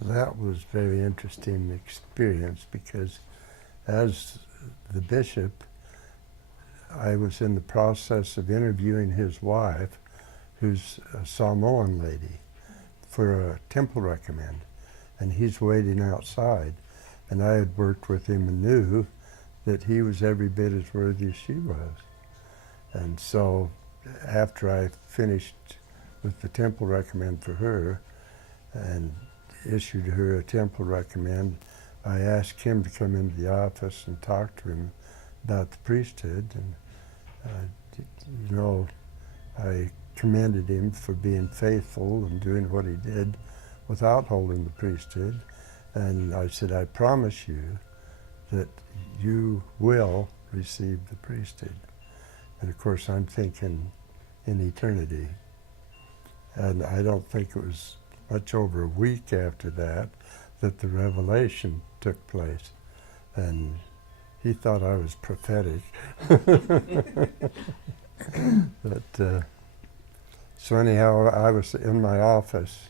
That was a very interesting experience because as the bishop, I was in the process of interviewing his wife, who's a Samoan lady, for a temple recommend, and he's waiting outside. And I had worked with him and knew that he was every bit as worthy as she was. And so after I finished with the temple recommend for her and issued her a temple recommend, I asked him to come into the office and talk to him about the priesthood. And you know, I commended him for being faithful and doing what he did without holding the priesthood. And I said, I promise you that you will receive the priesthood. And of course, I'm thinking in eternity. And I don't think it was much over a week after that that the revelation took place. And he thought I was prophetic. But so anyhow, I was in my office,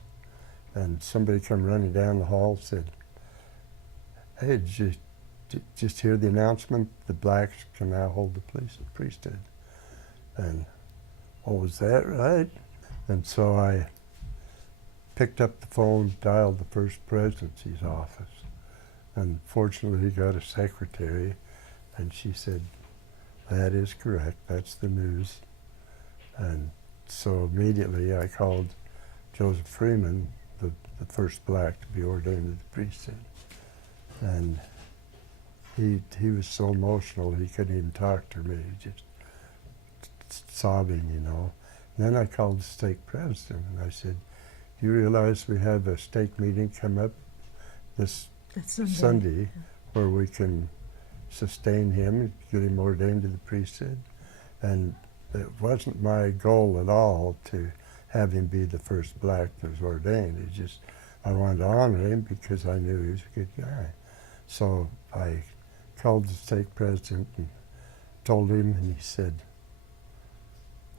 and somebody come running down the hall and said, "Hey, did you just hear the announcement? The blacks can now hold the priesthood." And, oh, was that right? And so I picked up the phone, dialed the First Presidency's office, and fortunately got a secretary, and she said, "That is correct, that's the news." And so immediately I called Joseph Freeman, the first black to be ordained to the priesthood. And he was so emotional he couldn't even talk to me, just sobbing, you know. And then I called the stake president and I said, "Do you realize we have a stake meeting come up this Sunday where we can sustain him, get him ordained to the priesthood?" And it wasn't my goal at all to have him be the first black that was ordained. It just, I wanted to honor him because I knew he was a good guy. So I called the stake president and told him, and he said,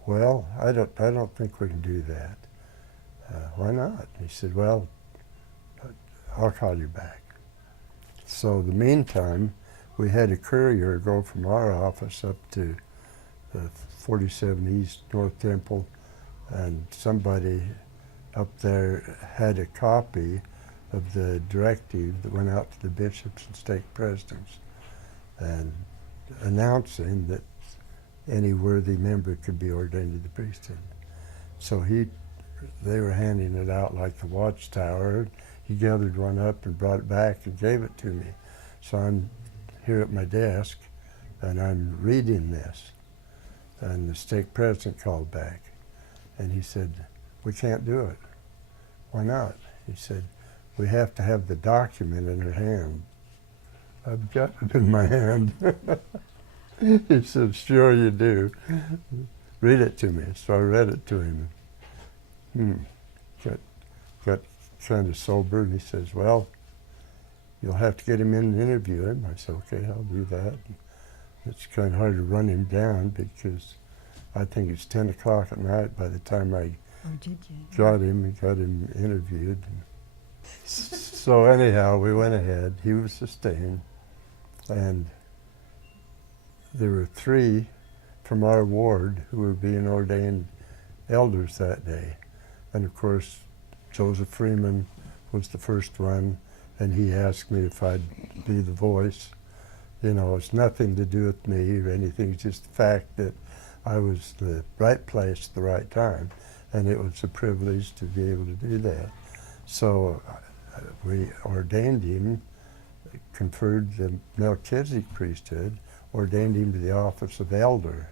"Well, I don't think we can do that." "Why not?" He said, "Well, I'll call you back." So in the meantime, we had a courier go from our office up to the 47 East North Temple, and somebody up there had a copy of the directive that went out to the bishops and stake presidents and announcing that any worthy member could be ordained to the priesthood. So they were handing it out like the watchtower. He gathered one up and brought it back and gave it to me. So I'm here at my desk and I'm reading this. And the stake president called back and he said, "We can't do it." "Why not?" He said, "We have to have the document in her hand." "I've got it in my hand." He said, "Sure you do. Read it to me." So I read it to him. Got kind of sober, and he says, "Well, you'll have to get him in and interview him." I said, "Okay, I'll do that." It's kind of hard to run him down because I think it's 10 o'clock at night by the time I got him interviewed. So anyhow, we went ahead. He was sustained, and there were 3 from our ward who were being ordained elders that day. And of course, Joseph Freeman was the first one, and he asked me if I'd be the voice. You know, it's nothing to do with me or anything, it's just the fact that I was the right place at the right time, and it was a privilege to be able to do that. So we ordained him, conferred the Melchizedek priesthood, ordained him to the office of elder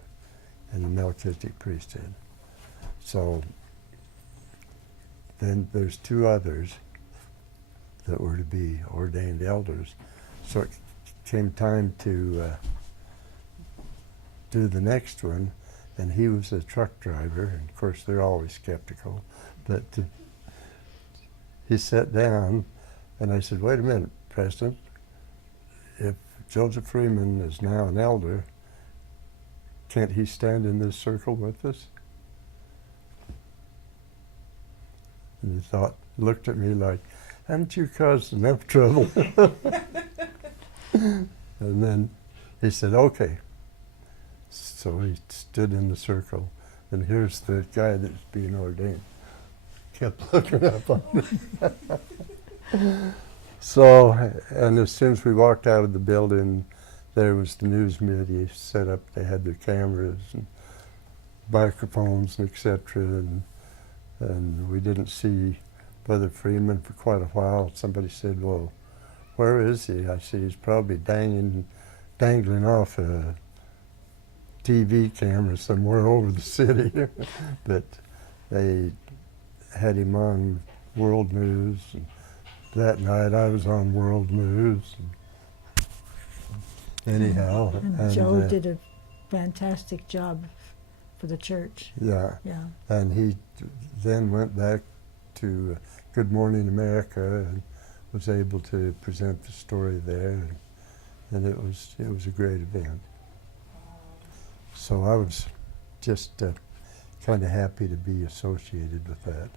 in the Melchizedek priesthood. So then there's 2 others that were to be ordained elders. So it came time to do the next one, and he was a truck driver, and of course they're always skeptical, but he sat down and I said, "Wait a minute, President, if Joseph Freeman is now an elder, can't he stand in this circle with us?" And he looked at me like, haven't you caused enough trouble? And then he said, okay. So he stood in the circle, and here's the guy that's being ordained. Kept looking up on him. So, and as soon as we walked out of the building, there was the news media set up. They had their cameras and microphones and etc. And we didn't see Brother Freeman for quite a while. Somebody said, well, where is he? I said, he's probably dangling off a TV camera somewhere over the city. But they had him on World News. And that night I was on World News. And anyhow. And Joe did a fantastic job for the church. Yeah. Yeah. And he then went back to Good Morning America and was able to present the story there. And it was a great event. So I was just kind of happy to be associated with that.